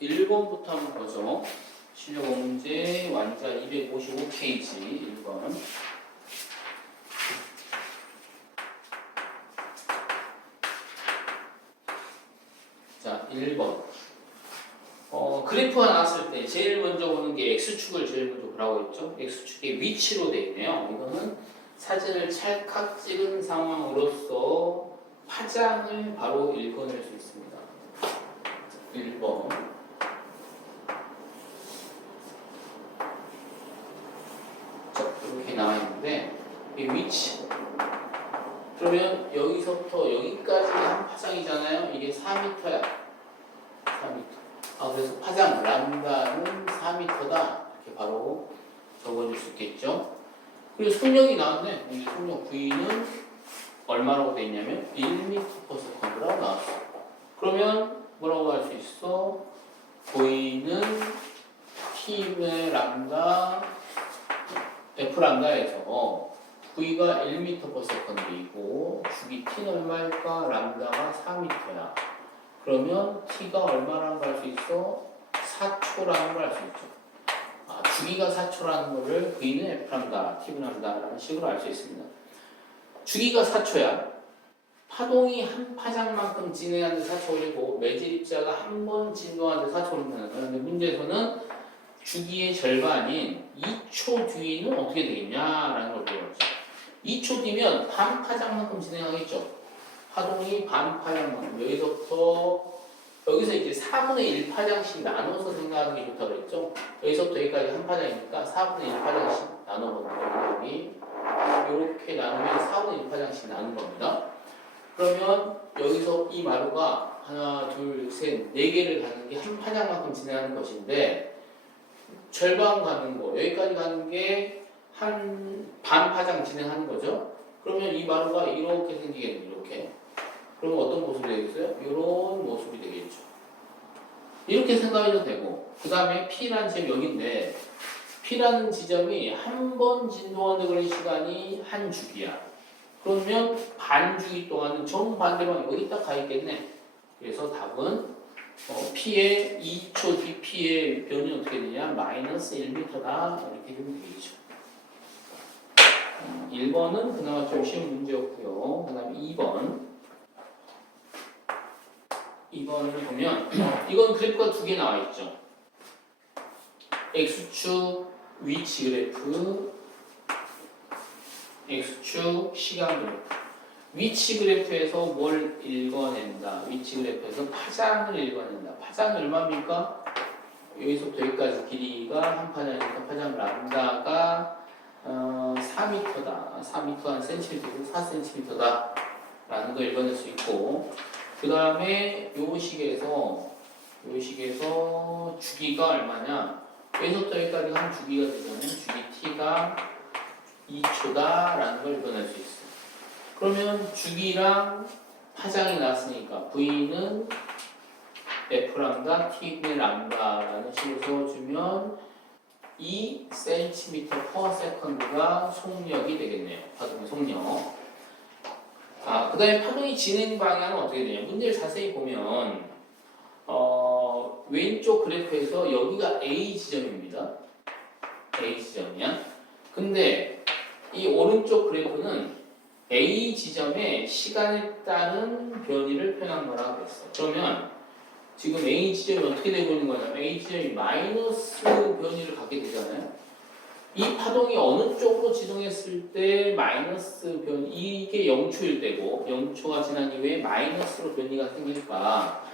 1번부터 한번 보죠. 실력 문제 완자 255페이지 1번. 자, 1번. 그래프가 나왔을 때 제일 먼저 보는 게 X축을 제일 먼저 보라고 했죠. X축의 위치로 되어 있네요. 이거는 사진을 찰칵 찍은 상황으로서 파장을 바로 읽어낼 수 있습니다. 1번. 자, 이렇게 나와 있는데 이 위치. 그러면 여기서부터 여기까지 한 파장이잖아요. 이게 4m야. 4m. 그래서 파장 람다는 4m다. 이렇게 바로 적어줄 수 있겠죠. 그리고 속력이 나왔네. 이 속력 V는 얼마라고 되어 있냐면 1m/s라고 나왔어. 그러면 뭐라고 할 수 있어? V는 T분의 람다 F 람다에서 V가 1m/s이고 주기 T는 얼마일까? 람다가 4m야. 그러면 T가 얼마라는 걸 알 수 있어? 4초라는 걸 알 수 있죠. 주기가 4초라는 거를 V는 F 람다, T 람다라는 식으로 알 수 있습니다. 주기가 4초야. 파동이 한 파장만큼 진행하는데 4초 걸리고 매질 입자가 한 번 진동하는데 4초 걸린다는 거예요. 근데 문제에서는 주기의 절반인 2초 뒤는 어떻게 되겠냐라는 걸 보여줬죠. 2초 뒤면 반 파장만큼 진행하겠죠. 파동이 반 파장만큼 여기서 이제 4분의 1 파장씩 나눠서 생각하는 게 좋다고 그랬죠. 여기서부터 여기까지 한 파장이니까 4분의 1 파장씩 나눠보는 여기 이렇게 나누면 4분의 1 파장씩 나눈 겁니다. 그러면 여기서 이 마루가 하나, 둘, 셋, 네 개를 가는 게 한 파장만큼 진행하는 것인데 절반 가는 거, 여기까지 가는 게 한 반 파장 진행하는 거죠. 그러면 이 마루가 이렇게 생기겠네요. 이렇게. 그러면 어떤 모습이 되겠어요? 이런 모습이 되겠죠. 이렇게 생각해도 되고, 그 다음에 P라는 지점이 여기인데, P라는 지점이 한 번 진동하는 데 걸린 시간이 한 주기야. 그러면 반 주기 동안은 정반대로 여기 딱 가 있겠네. 그래서 답은 P의 2초 뒤 P의 변이 어떻게 되냐? 마이너스 1m다. 이렇게 되면 되겠죠. 1번은 그나마 좀 쉬운 문제였고요. 그 다음에 2번을 보면 이건 그래프가 두 개 나와 있죠. X축 위치 그래프, X축 시간 그래프. 위치 그래프에서 뭘 읽어낸다. 위치 그래프에서 파장을 읽어낸다. 파장이 얼마입니까? 여기서부터 여기까지 길이가 한 파장이니까 파장 람다가 4m다. 4m 한 cm에서 4cm다. 라는 걸 읽어낼 수 있고, 그 다음에 요 식에서 주기가 얼마냐? 여기서부터 여기까지 한 주기가 되잖아요. 주기 t가 2초다. 라는 걸 읽어낼 수 있어요. 그러면 주기랑 파장이 나왔으니까 V는 F 람다, T분의 람다라는 식으로 써주면 2cm/s가 속력이 되겠네요. 파동의 속력. 그 다음에 파동의 진행 방향은 어떻게 되냐? 문제를 자세히 보면 왼쪽 그래프에서 여기가 A 지점입니다. A 지점이야. 근데 이 오른쪽 그래프는 A 지점의 시간에 따른 변이를 표현한 거라고 했어. 그러면 지금 A 지점이 어떻게 되고 있는 거냐면 A 지점이 마이너스 변이를 갖게 되잖아요. 이 파동이 어느 쪽으로 지동했을 때 마이너스 변이, 이게 0초일 때고 0초가 지난 이후에 마이너스로 변이가 생길까?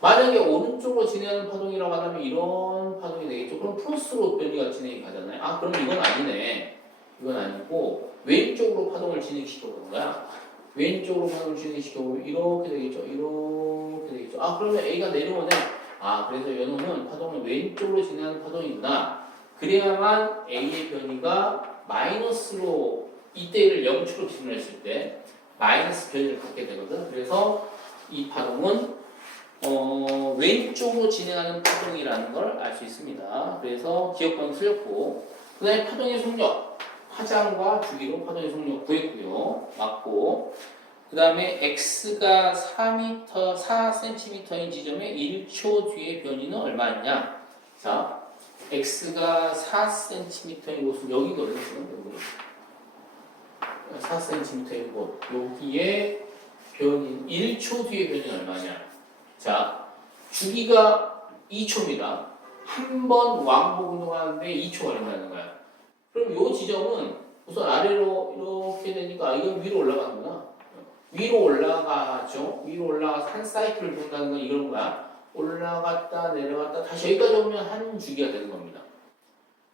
만약에 오른쪽으로 진행하는 파동이라고 하면 이런 파동이 되겠죠. 그럼 플러스로 변이가 진행이 가잖아요. 그럼 이건 아니네. 이건 아니고 왼쪽으로 파동을 진행시켜보는 거야. 왼쪽으로 파동을 진행시켜보면 이렇게 되겠죠. 이렇게 되겠죠. 그러면 A가 내려오네. 그래서 연호는 파동을 왼쪽으로 진행하는 파동이구나. 그래야만 A의 변이가 마이너스로 이때를 0초로 진행했을 때 마이너스 변이를 갖게 되거든. 그래서 이 파동은 왼쪽으로 진행하는 파동이라는 걸 알 수 있습니다. 그래서 기억번호 틀렸고, 그 다음에 파동의 속력, 파장과 주기로 파동의 속력 구했고요. 맞고, 그 다음에 x가 4m, 4cm인 지점에 1초 뒤의 변이는 얼마냐? 자, x가 4cm인 곳은 여기거든요. 여기. 4cm인 곳. 여기에 변이, 1초 뒤의 변이는 얼마냐? 자, 주기가 2초입니다. 한 번 왕복 운동하는데 2초가 걸린다는 거야. 그럼 이 지점은 우선 아래로 이렇게 되니까 이건 위로 올라가는구나. 위로 올라가죠. 위로 올라가서 한 사이클을 돈다는 건 이런 거야. 올라갔다 내려갔다 다시 여기까지 오면 한 주기가 되는 겁니다.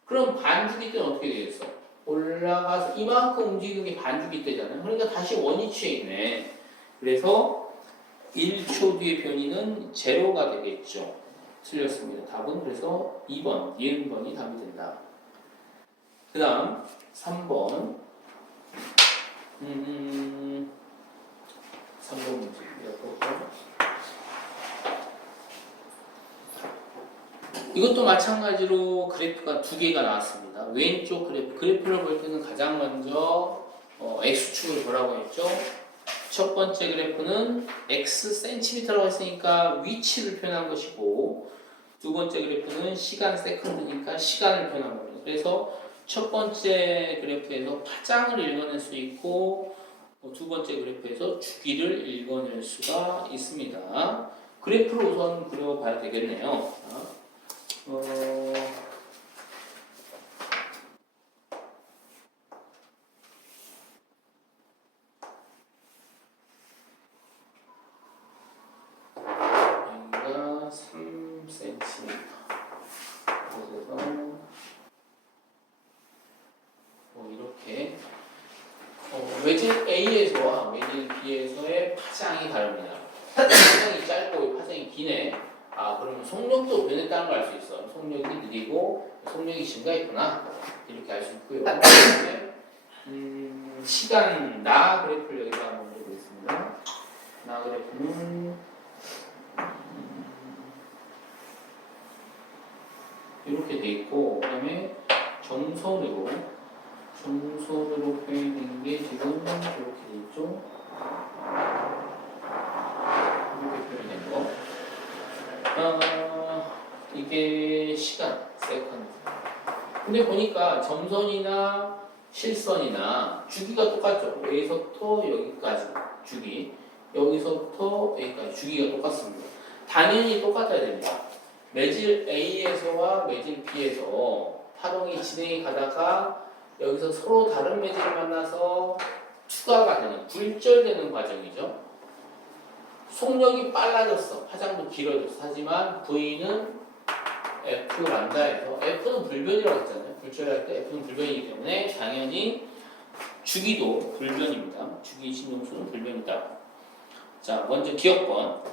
그럼 반주기 때는 어떻게 되겠어? 올라가서 이만큼 움직이는 게 반주기 때잖아요. 그러니까 다시 원위치에 있네. 그래서 1초 뒤의 변이는 제로가 되겠죠. 틀렸습니다. 답은 그래서 2번, 니은번이 답이 된다. 그 다음 3번 3번 문제 이것도 마찬가지로 그래프가 두 개가 나왔습니다. 왼쪽 그래프를 볼 때는 가장 먼저 X축을 보라고 했죠. 첫 번째 그래프는 X 센티미터라고 했으니까 위치를 표현한 것이고 두 번째 그래프는 시간 세컨드니까 시간을 표현한 겁니다. 그래서 첫 번째 그래프에서 파장을 읽어낼 수 있고 두 번째 그래프에서 주기를 읽어낼 수가 있습니다. 그래프를 우선 그려봐야 되겠네요. 여기가 3cm. 그래서 이렇게 외질 A에서와 외질 B에서의 파장이 다릅니다. 파장이 짧고 파장이 기네. 그러면 속력도 변했다는 걸 알 수 있어. 속력이 느리고 속력이 증가했구나. 이렇게 알 수 있고요. 시간 나 그래프를 여기다 한번 그려보겠습니다. 나 그래프는 이렇게 돼 있고, 그다음에 점선으로 표현된 게 지금 이렇게 돼 있죠. 이렇게 표현된 거. 이게 시간, 세컨드. 근데 보니까 점선이나 실선이나 주기가 똑같죠. 여기서부터 여기까지 주기, 여기서부터 여기까지 주기가 똑같습니다. 당연히 똑같아야 됩니다. 매질 A에서와 매질 B에서 파동이 진행이 가다가 여기서 서로 다른 매질을 만나서 추가가 되는, 굴절되는 과정이죠. 속력이 빨라졌어. 파장도 길어졌어. 하지만 V는 F 람다에서 F는 불변이라고 했잖아요. 굴절할 때 F는 불변이기 때문에 당연히 주기도 불변입니다. 주기 신용수는 불변이다. 자, 먼저 기억번.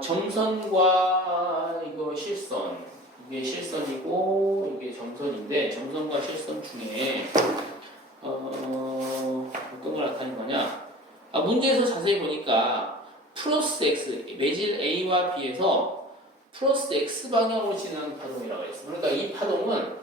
점선과 이거 실선. 이게 실선이고 이게 점선인데 점선과 실선 중에 어떤 걸 나타낸 거냐? 문제에서 자세히 보니까 플러스 x 매질 A와 B에서 플러스 x 방향으로 진행하는 파동이라고 했어. 그러니까 이 파동은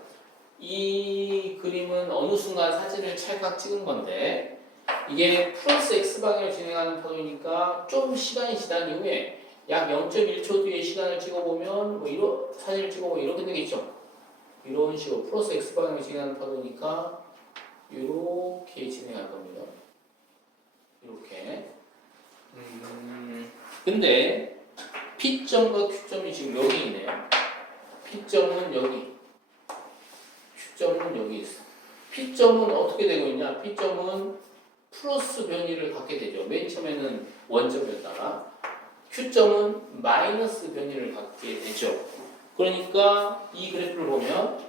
이 그림은 어느 순간 사진을 찰칵 찍은 건데 이게 플러스 x 방향으로 진행하는 파동이니까 좀 시간이 지난 이후에 약 0.1초 뒤에 시간을 찍어보면 사진을 찍어보면 이렇게 되겠죠. 이런 식으로 플러스 x 방향으로 진행하는 파동이니까 이렇게 진행할 겁니다. 이렇게. 근데 P점과 Q점이 지금 여기 있네요. P점은 여기, Q점은 여기 있어. P점은 어떻게 되고 있냐? P점은 플러스 변이를 갖게 되죠. 맨 처음에는 원점이었다가 Q점은 마이너스 변이를 갖게 되죠. 그러니까 이 그래프를 보면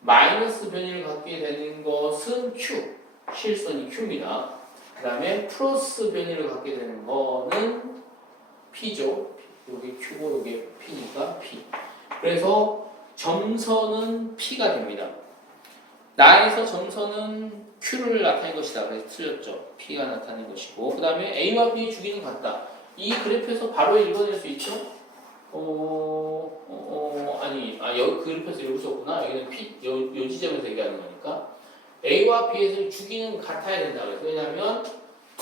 마이너스 변이를 갖게 되는 것은 Q, 실선이 Q입니다. 그 다음에 플러스 변이를 갖게 되는 거는 P죠. 여기 Q고 여기 P니까 P. 그래서 점선은 P가 됩니다. 나에서 점선은 Q를 나타낸 것이다. 그래서 틀렸죠. P가 나타낸 것이고 그 다음에 A와 B의 주기는 같다. 이 그래프에서 바로 읽어낼 수 있죠? 여기 그래프에서 여기서 없구나. 여기는 P, 요 지점에서 얘기하는 거니까. A와 B에서의 주기는 같아야 된다. 그래서 왜냐하면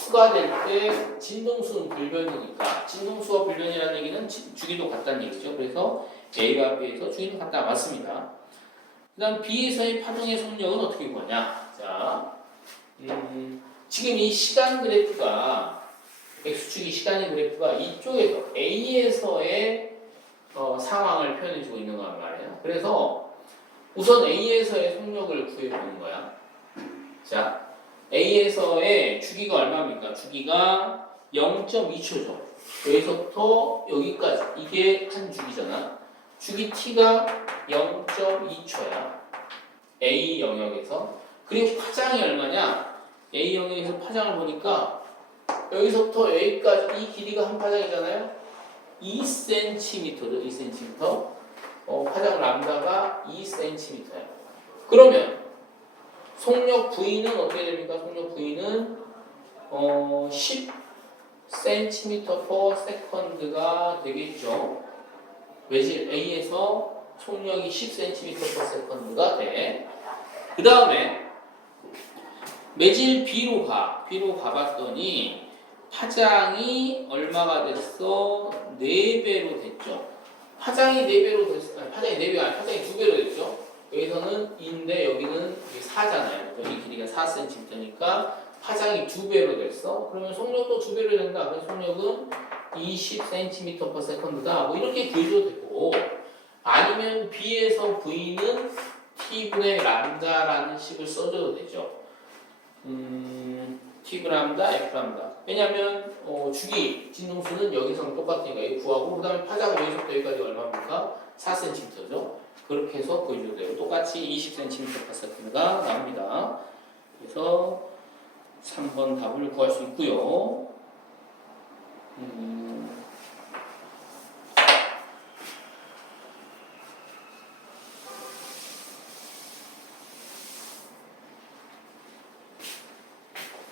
추가될 때 진동수는 불변이니까 진동수와 불변이라는 얘기는 주기도 같다는 얘기죠. 그래서 A가 B에서 주기도 같다. 맞습니다. 그 다음 B에서의 파동의 속력은 어떻게 구하냐. 자, 지금 이 시간 그래프가 X축이 시간의 그래프가 이쪽에서 A에서의 상황을 표현해주고 있는 거란 말이에요. 그래서 우선 A에서의 속력을 구해보는 거야. 자, A에서의 주기가 얼마입니까? 주기가 0.2초죠. 여기서부터 여기까지 이게 한 주기잖아. 주기 T가 0.2초야. A 영역에서. 그리고 파장이 얼마냐? A 영역에서 파장을 보니까 여기서부터 여기까지 이 길이가 한 파장이잖아요. 2cm죠. 2cm. 파장 람다가 2cm야. 그러면 속력 V는 어떻게 됩니까? 속력 V는 10cm per second가 되겠죠. 외질 A에서 속력이 10cm per second가 돼. 그 다음에 매질 B로 가봤더니 파장이 얼마가 됐어? 4배로 됐죠. 파장이 4배로 됐어. 아니, 파장이 4배가 아니라 파장이 2배로 됐죠. 여기서는 2인데 여기는 4잖아요. 여기 길이가 4cm니까 파장이 2배로 됐어. 그러면 속력도 2배로 된다. 그래서 속력은 20cm per second다. 뭐 이렇게 구해줘도 되고, 아니면 B에서 V는 T분의 람다라는 식을 써줘도 되죠. T 람다, F 람다. 왜냐면 주기 진동수는 여기서는 똑같으니까 이거 구하고, 그 다음에 파장은 여기서부터 여기까지 얼마입니까? 4cm죠. 그렇게 해서 보여줘도 돼요. 똑같이 20cm/s가 나옵니다. 그래서 3번 답을 구할 수 있고요.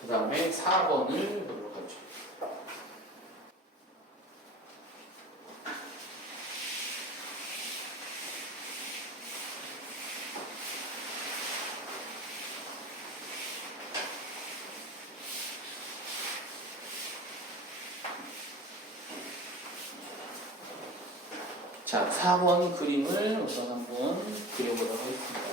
그 다음에 4번을 보도록 하죠. 자, 4번 그림을 우선 한번 그려보도록 하겠습니다.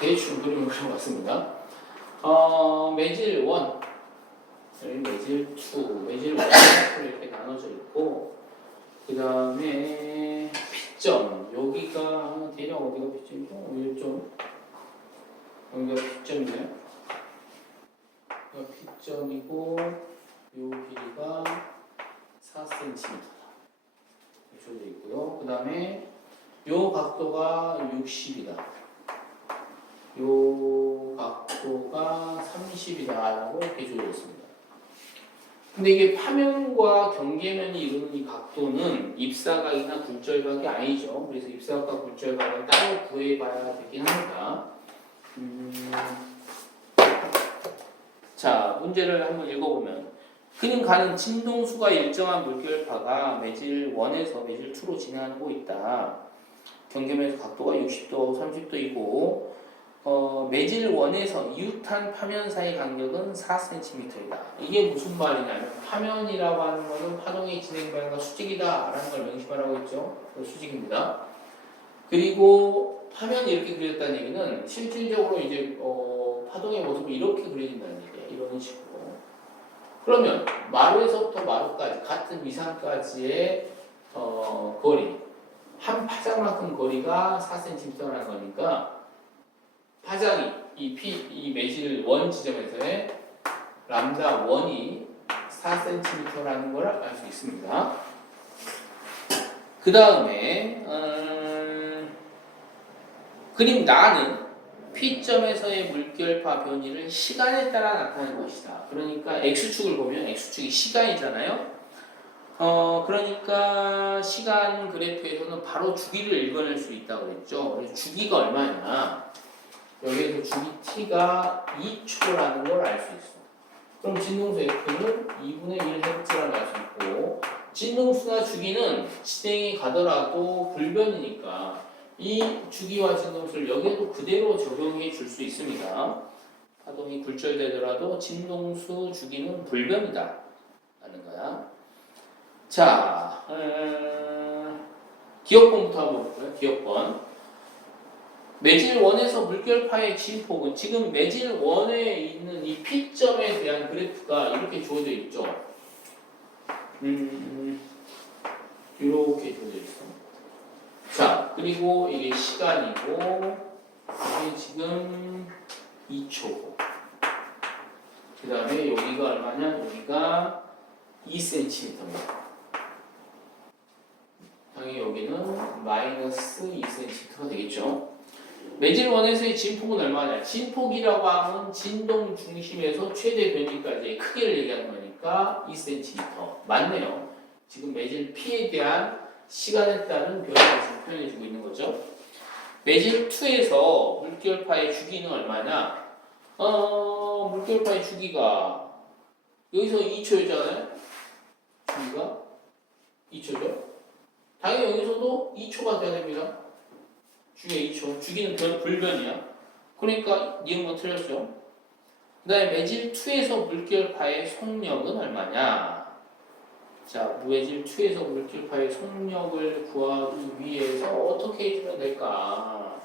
대충 그림을 그려봤습니다. 매질 1, 여기 매질 2, 매질 1 이렇게 나눠져 있고, 그 다음에 P점, 여기가 대략 어디가 P점이죠? 이쪽 여기가 P점이네요. 여기가 P점이고 요 길이가 4cm다. 이렇게 되어 있고요. 그 다음에 요 각도가 60이다. 요 각도가 30이다라고 이렇게 주어졌습니다. 근데 이게 파면과 경계면이 이루는 이 각도는 입사각이나 굴절각이 아니죠. 그래서 입사각과 굴절각을 따로 구해봐야 되긴 합니다. 자, 문제를 한번 읽어보면, 그림 가는 진동수가 일정한 물결파가 매질 1에서 매질 2로 진행하고 있다. 경계면에서 각도가 60도, 30도이고 매질 1에서 이웃한 파면 사이 간격은 4cm이다. 이게 무슨 말이냐면, 파면이라고 하는 것은 파동의 진행 방향과 수직이다 라는 걸 명심하라고 했죠. 수직입니다. 그리고 파면이 이렇게 그려졌다는 얘기는 실질적으로 이제 파동의 모습이 이렇게 그려진다는 얘기예요. 이런 식으로. 그러면 마루에서부터 마루까지 같은 위상까지의 거리, 한 파장만큼 거리가 4cm라는 거니까 파장이 이 매질 1 지점에서의 람다 1이 4cm라는 걸 알 수 있습니다. 그 다음에 그림 나는 P점에서의 물결파 변이를 시간에 따라 나타내는 것이다. 그러니까 X축을 보면 X축이 시간이잖아요. 그러니까 시간 그래프에서는 바로 주기를 읽어낼 수 있다고 그랬죠. 그래서 주기가 얼마냐? 여기에서 주기 t가 2초라는 걸 알 수 있어. 그럼 진동수 F는 2분의 1Hz라고 알 수 있고, 진동수나 주기는 진행이 가더라도 불변이니까 이 주기와 진동수를 여기에도 그대로 적용해 줄 수 있습니다. 파동이 굴절되더라도 진동수 주기는 불변이다 라는 거야. 자, 기억번부터 한번 볼까요? 기억번. 매질 1에서 물결파의 진폭은 지금 매질 1에 있는 이 P점에 대한 그래프가 이렇게 주어져 있죠. 이렇게 주어져 있어. 자, 그리고 이게 시간이고, 이게 지금 2초고. 그 다음에 여기가 얼마냐? 여기가 2cm입니다. 당연히 여기는 마이너스 2cm가 되겠죠. 매질 1에서의 진폭은 얼마냐? 진폭이라고 하면 진동 중심에서 최대 변이까지의 크기를 얘기하는 거니까 2cm. 맞네요. 지금 매질 P에 대한 시간에 따른 변화를 지금 표현해주고 있는 거죠. 매질 2에서 물결파의 주기는 얼마냐? 물결파의 주기가 여기서 2초였잖아요. 주기가 2초죠. 당연히 여기서도 2초가 돼야 됩니다. 주기가 2초. 주기는 불변이야. 그러니까 니은건 틀렸죠. 그 다음에 매질 2에서 물결파의 속력은 얼마냐? 자, 매질 2에서 물결파의 속력을 구하기 위해서 어떻게 해주면 될까?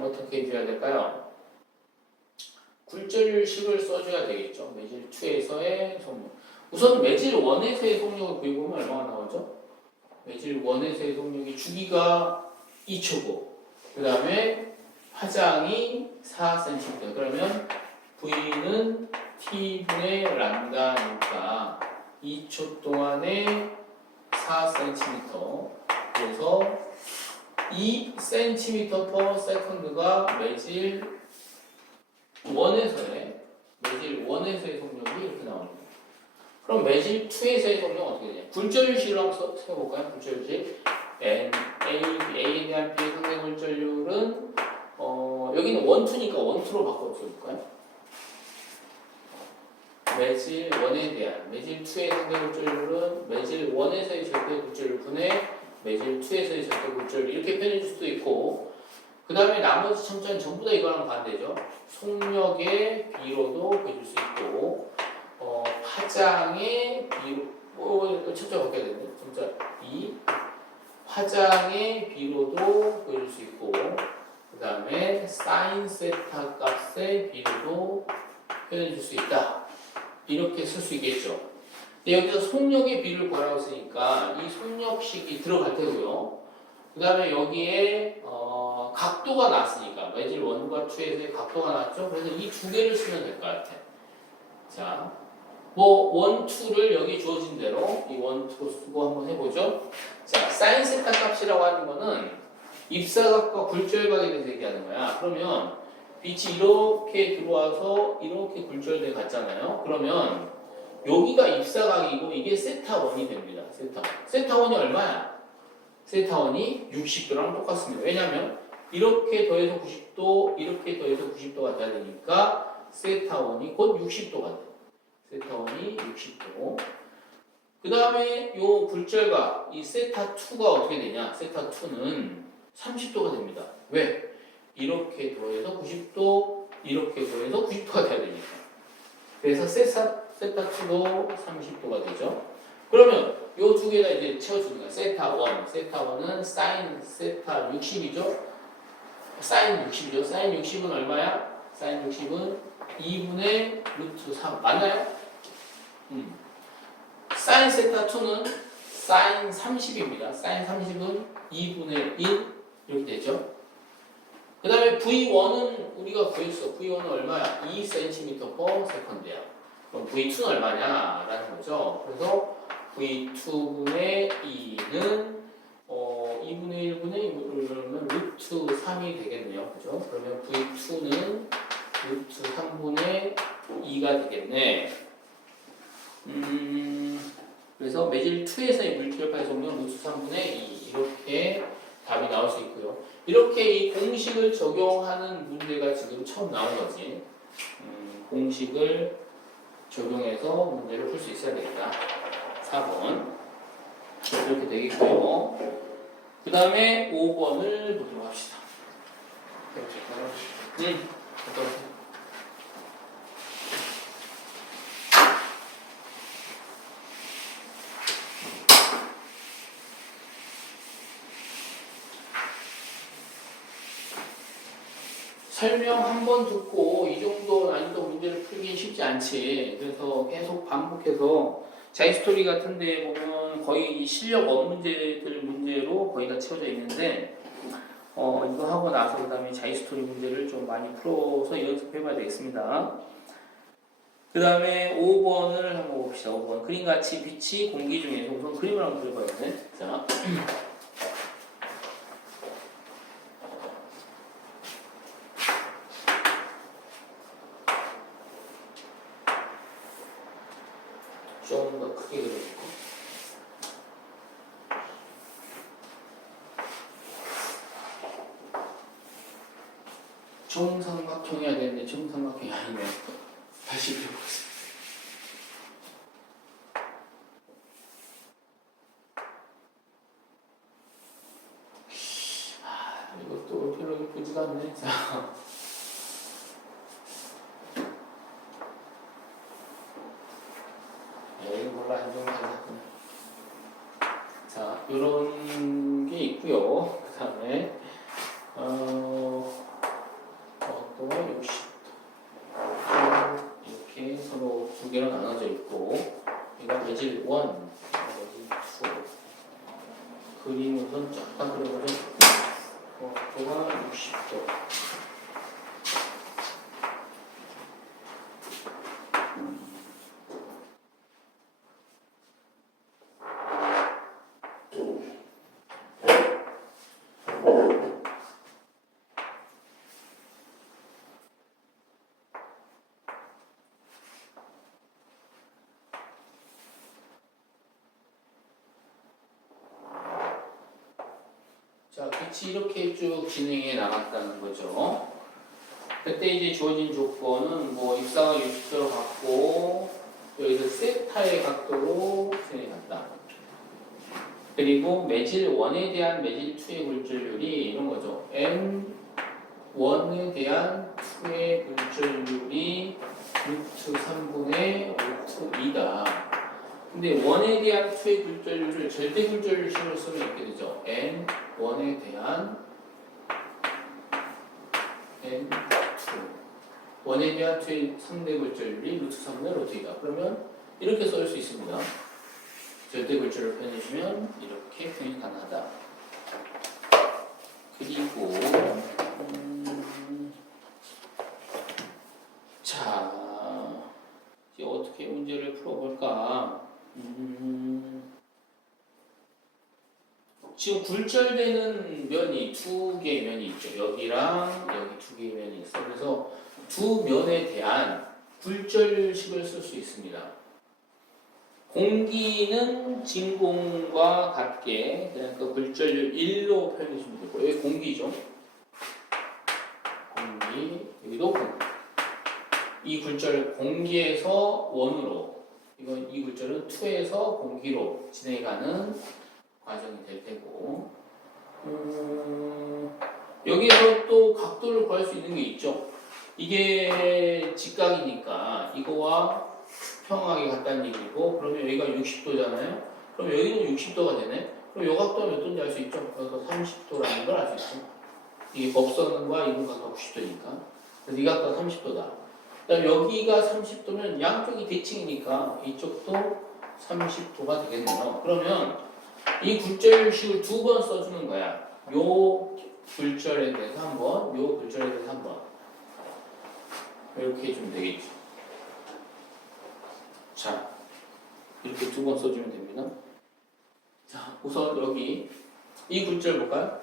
어떻게 해줘야 될까요? 굴절식을 써줘야 되겠죠. 매질 2에서의 속력. 우선 매질 1에서의 속력을 구해보면 얼마나 나오죠? 매질 1에서의 속력이 주기가 2초고, 그 다음에 파장이 4cm. 그러면 V는 T분의 람다니까 2초 동안에 4cm. 그래서 2cm/s가 매질 1에서의 속력이 이렇게 나옵니다. 그럼 매질 2에서의 속력은 어떻게 되냐? 굴절율식으로 한번 세워볼까요? 굴절율식. A에 대한 B의 상대 굴절율은 여기는 1, 2니까 1, 2로 바꿔 볼까요? 매질 1에 대한 매질 2의 상대 굴절율은 매질 1에서의 절대 굴절율 분의 매질 2에서의 절대 굴절율 이렇게 표현해 줄 수도 있고, 그 다음에 나머지 점자는 전부 다 이거랑 반대죠. 속력의 비로도 해줄 수 있고, 파장의 비로, 점자 바뀌어야 되는데, 점자 2, 파장의 비로도 보여줄 수 있고, 그 다음에 사인 세타 값의 비로도 표현해 줄 수 있다. 이렇게 쓸 수 있겠죠. 근데 여기서 속력의 비를 구하라고 쓰니까 이 속력식이 들어갈 테고요. 그 다음에 여기에 각도가 났으니까 매질 1과 2에서의 각도가 났죠. 그래서 이 두 개를 쓰면 될 것 같아. 자, 뭐 1, 2를 여기 주어진 대로 이 1, 2로 쓰고 한번 해보죠. 자, 사인 세타 값이라고 하는 거는 입사각과 굴절각에 대해서 얘기하는 거야. 그러면 빛이 이렇게 들어와서 이렇게 굴절돼 갔잖아요. 그러면 여기가 입사각이고 이게 세타1이 됩니다. 세타1이 얼마야? 세타1이 60도랑 똑같습니다. 왜냐하면 이렇게 더해서 90도, 이렇게 더해서 90도가 돼야 되니까 세타1이 곧 60도가 돼. 세타1이 60도. 그 다음에 요 굴절각, 이 세타2가 어떻게 되냐? 세타2는 30도가 됩니다. 왜? 이렇게 더해서 90도, 이렇게 더해서 90도가 돼야 되니까. 그래서 세타2도 30도가 되죠. 그러면 요 두 개가 이제 채워주는 거야. 세타1은 사인 세타 60이죠. 사인 60은 얼마야? 사인 60은 2분의 루트 3. 맞나요? 사인 세타2는 사인 30입니다. 사인 30은 2분의 1 이렇게 되죠. 그 다음에 V1은 우리가 구했어. V1은 얼마야? 2cm/s야. 그럼 V2는 얼마냐라는 거죠. 그래서 V2분의 2는 2분의 1분의 1은 루트 3이 되겠네요. 그죠? 그러면 V2는 루트 3분의 2가 되겠네. 그래서 매질 2에서의 물결파의 속력은 루트 3분의 2 이렇게 답이 나올 수 있고요. 이렇게 이 공식을 적용하는 문제가 지금 처음 나온 거지. 공식을 적용해서 문제를 풀 수 있어야 되겠다. 4번 이렇게 되겠고요. 그 다음에 5번을 보도록 합시다. 갔다 오세요. 설명 한 번 듣고 이 정도 난이도 문제를 풀긴 쉽지 않지. 그래서 계속 반복해서 자이스토리 같은데 보면 거의 이 실력 문제들 문제로 거의 다 채워져 있는데 이거 하고 나서 그 다음에 자이스토리 문제를 좀 많이 풀어서 연습해봐야 되겠습니다. 그 다음에 5번을 한번 봅시다. 5번 그림같이 빛이 공기 중에서 우선 그림을 한번 그려봐야겠네. 자. 좀 더 크게 그려볼까? 정삼각형이어야 되는데 정삼각형이 아니네. 다시 그려보겠습니다. 이것도 별로 예쁘지가 않네. 자. 몰라, 한정만. 자, 요런 게 있고요. 그 다음에 또가 60도 이렇게 서로 두 개로 나눠져 있고 얘가 매질 1, 매질 2 그림 우선 쫙 그려보죠. 또가 60도 자, 빛이 이렇게 쭉 진행해 나갔다는 거죠. 그때 이제 주어진 조건은 뭐 입사가 60도로 갔고 여기서 세타의 각도로 진행한다. 그리고 매질 1에 대한 매질 2의 굴절률이 이런 거죠. M1에 대한 2의 굴절률이 루트 3분의 루트 2다. 근데 1에 대한 2의 굴절률을 절대 굴절식으로 쓰면 이렇게 되죠. N1에 대한 N2 1에 대한 2의 상대 굴절률이 루트 3분의 루트 2다. 그러면 이렇게 써올 수 있습니다. 절대 굴절을 표현해주면 이렇게 표현이 가능하다. 그리고 자 이제 어떻게 문제를 풀어볼까? 지금 굴절되는 면이 두 개의 면이 있죠. 여기랑 여기 두 개의 면이 있어. 그래서 두 면에 대한 굴절식을 쓸 수 있습니다. 공기는 진공과 같게 그냥 그 굴절률 1로 표현해주면 되고 여기 공기죠. 공기, 여기도 공기. 이 굴절 공기에서 원으로 이건 이 굴절은 2에서 공기로 진행하는 과정이 될 테고 여기에서 또 각도를 구할 수 있는 게 있죠. 이게 직각이니까 이거와 평하게 같다는 얘기고 그러면 여기가 60도잖아요. 그럼 여기도 60도가 되네. 그럼 이 각도가 몇 도인지 알 수 있죠. 그래서 30도라는 걸 알 수 있죠. 이게 법선과 이분 각도가 90도니까 그래서 이 각도가 30도다. 그다음 여기가 30도면 양쪽이 대칭이니까 이쪽도 30도가 되겠네요. 그러면 이 굴절식을 두 번 써주는 거야. 요 굴절에 대해서 한번, 요 굴절에 대해서 한번 이렇게 해주면 되겠죠. 자, 이렇게 두 번 써주면 됩니다. 자, 우선 여기 이 굴절 볼까요?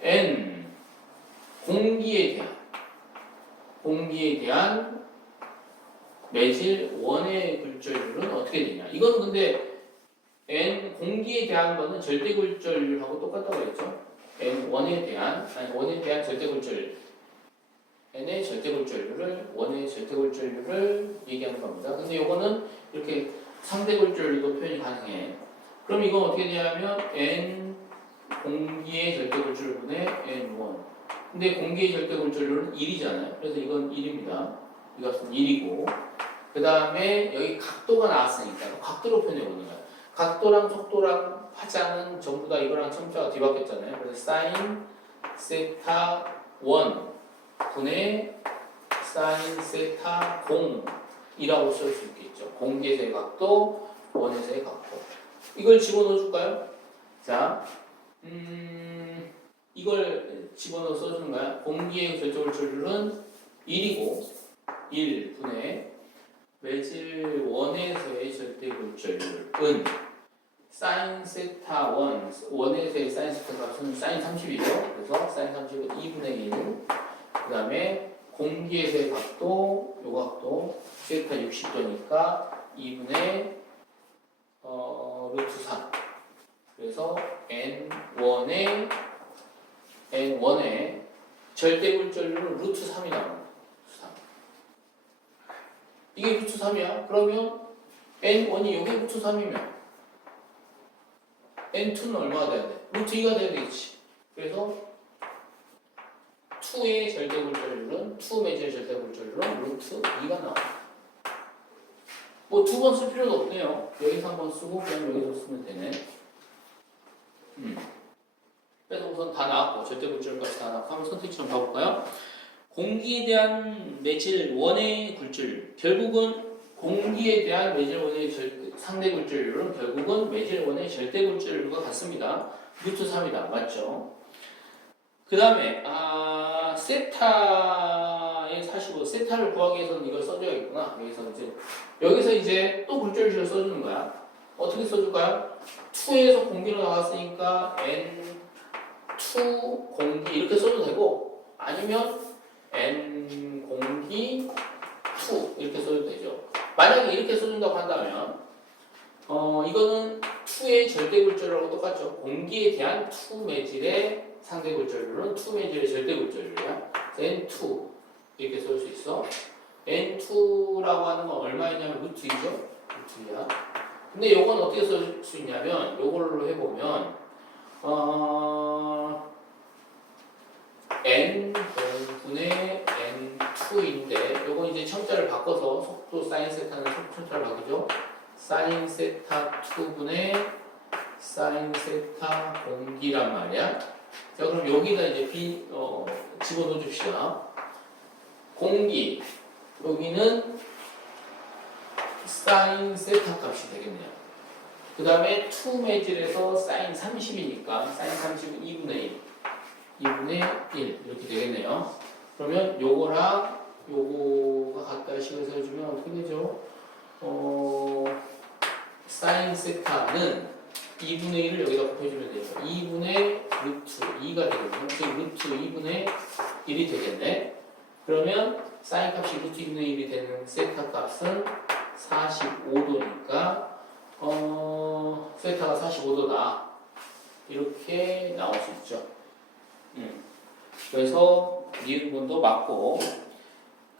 N 공기에 대한 매질 원의 굴절률은 어떻게 되냐? 이건 근데 N 공기에 대한 거는 절대 굴절률하고 똑같다고 했죠? N 원에 대한 절대 굴절률, N의 절대 굴절률을 원의 절대 굴절률을 얘기하는 겁니다. 근데 이거는 이렇게 상대 굴절률도 표현이 가능해. 그럼 이건 어떻게 되냐면 N 공기의 절대 굴절분의 N1. 근데 공기의 절대 굴절률은 1이잖아요. 그래서 이건 1입니다. 이 값은 1이고. 그 다음에 여기 각도가 나왔으니까 각도로 표현해 보는 거예요. 각도랑 속도랑 파장은 전부 다 이거랑 첨자가 뒤바뀌었잖아요. 그래서 사인 세타 1 분의 사인 세타 0이라고 쓸 수 있겠죠. 공기에서의 각도, 원에서의 각도. 이걸 집어넣어 줄까요? 자, 이걸 집어넣어 써주는 거야. 공기의 절대 굴절률은 1이고 1분의 매질 원에서의 절대 굴절률은 사인 세타 1, 원에서의 사인 세타 값은 사인 30이죠. 그래서 사인 30은 2분의 1. 그 다음에 공기에서의 각도, 요 각도 세타 60도니까 2분의 루트 3. 그래서 N1의 절대 굴절률은 루트 3이 나옵니다. 이게 루트 3이야. 그러면 N1이 여기 루트 3이면 N2는 얼마가 돼야 돼? 루트 2가 돼야 되겠지. 그래서 2의 절대 굴절률은 2 매질의 절대 굴절률은 루트 2가 나와. 뭐 두 번 쓸 필요도 없네요. 여기서 한 번 쓰고 그냥 여기서 쓰면 되네. 그래서 우선 다 나왔고 절대 굴절값이 다 나왔고 한번 선택지 좀 봐볼까요? 공기에 대한 매질 원의 굴절률, 결국은 공기에 대한 매질 원의 상대 굴절률은 결국은 매질 원의 절대 굴절률과 같습니다. 루트 3이다. 맞죠? 그 다음에 세타의 45, 세타를 구하기 위해서는 이걸 써줘야겠구나. 여기서 이제 또 굴절률을 써주는 거야. 어떻게 써줄까요? 2에서 공기로 나왔으니까 N2 공기 이렇게 써도 되고, 아니면 N 공기 2 이렇게 써도 되죠. 만약에 이렇게 써준다고 한다면 이거는 2의 절대 굴절률하고 똑같죠. 공기에 대한 2 매질의 상대 굴절률은 2 매질의 절대 굴절률이야. N2 이렇게 쓸 수 있어. N2라고 하는 건 얼마였냐면 루트 2죠. 루트 2야. 근데 요건 어떻게 쓸 수 있냐면 요걸로 해보면 N 분의 N2인데 요건 이제 첨자를 바꿔서 속도 사인 세타는 첨자를 바꾸죠. 사인 세타 2분의 사인 세타 공기란 말이야. 자, 그럼 여기다 이제 집어넣어 줍시다. 공기 여기는 사인 세타 값이 되겠네요. 그 다음에 2 매질에서 사인 30이니까 사인 30은 2분의 1 이렇게 되겠네요. 그러면 요거랑 요거가 가까이 식을 세워주면 어떻게 되죠? 사인 세타는 2분의 1을 여기다 곱해주면 되죠. 2분의 루트 2가 되거든요. 즉 루트 2분의 1이 되겠네. 그러면 사인 값이 루트 2분의 1이 되는 세타 값은 45도니까 세타가 45도다. 이렇게 나올 수 있죠. 그래서 니은분도 맞고,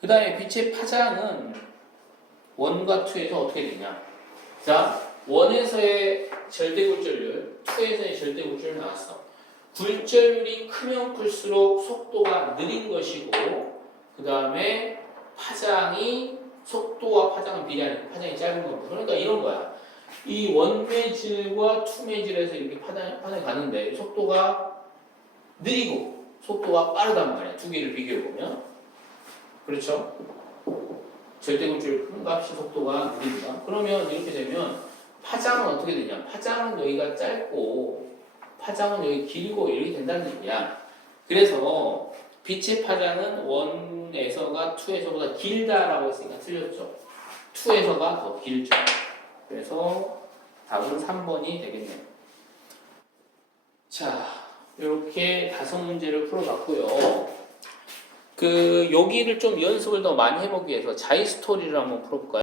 그 다음에 빛의 파장은 1과 2에서 어떻게 되냐. 자, 1에서의 절대 굴절률, 2에서의 절대 굴절률 나왔어. 굴절률이 크면 클수록 속도가 느린 것이고, 그 다음에 파장이 속도와 파장은 비례하는, 파장이 짧은 겁니다. 그러니까 이런 거야. 이 원매질과 투매질에서 이렇게 파장이 가는데 속도가 느리고 속도가 빠르단 말이야. 두 개를 비교해 보면. 그렇죠? 절대굴절 큰 값이 속도가 느립니다. 그러면 이렇게 되면 파장은 어떻게 되냐? 파장은 여기가 짧고 파장은 여기 길고 이렇게 된다는 얘기야. 그래서 빛의 파장은 1에서가 2에서보다 길다라고 했으니까 틀렸죠. 2에서가 더 길죠. 그래서 답은 3번이 되겠네요. 자, 이렇게 5문제를 풀어봤고요. 여기를 좀 연습을 더 많이 해보기 위해서 자이 스토리를 한번 풀어볼까요?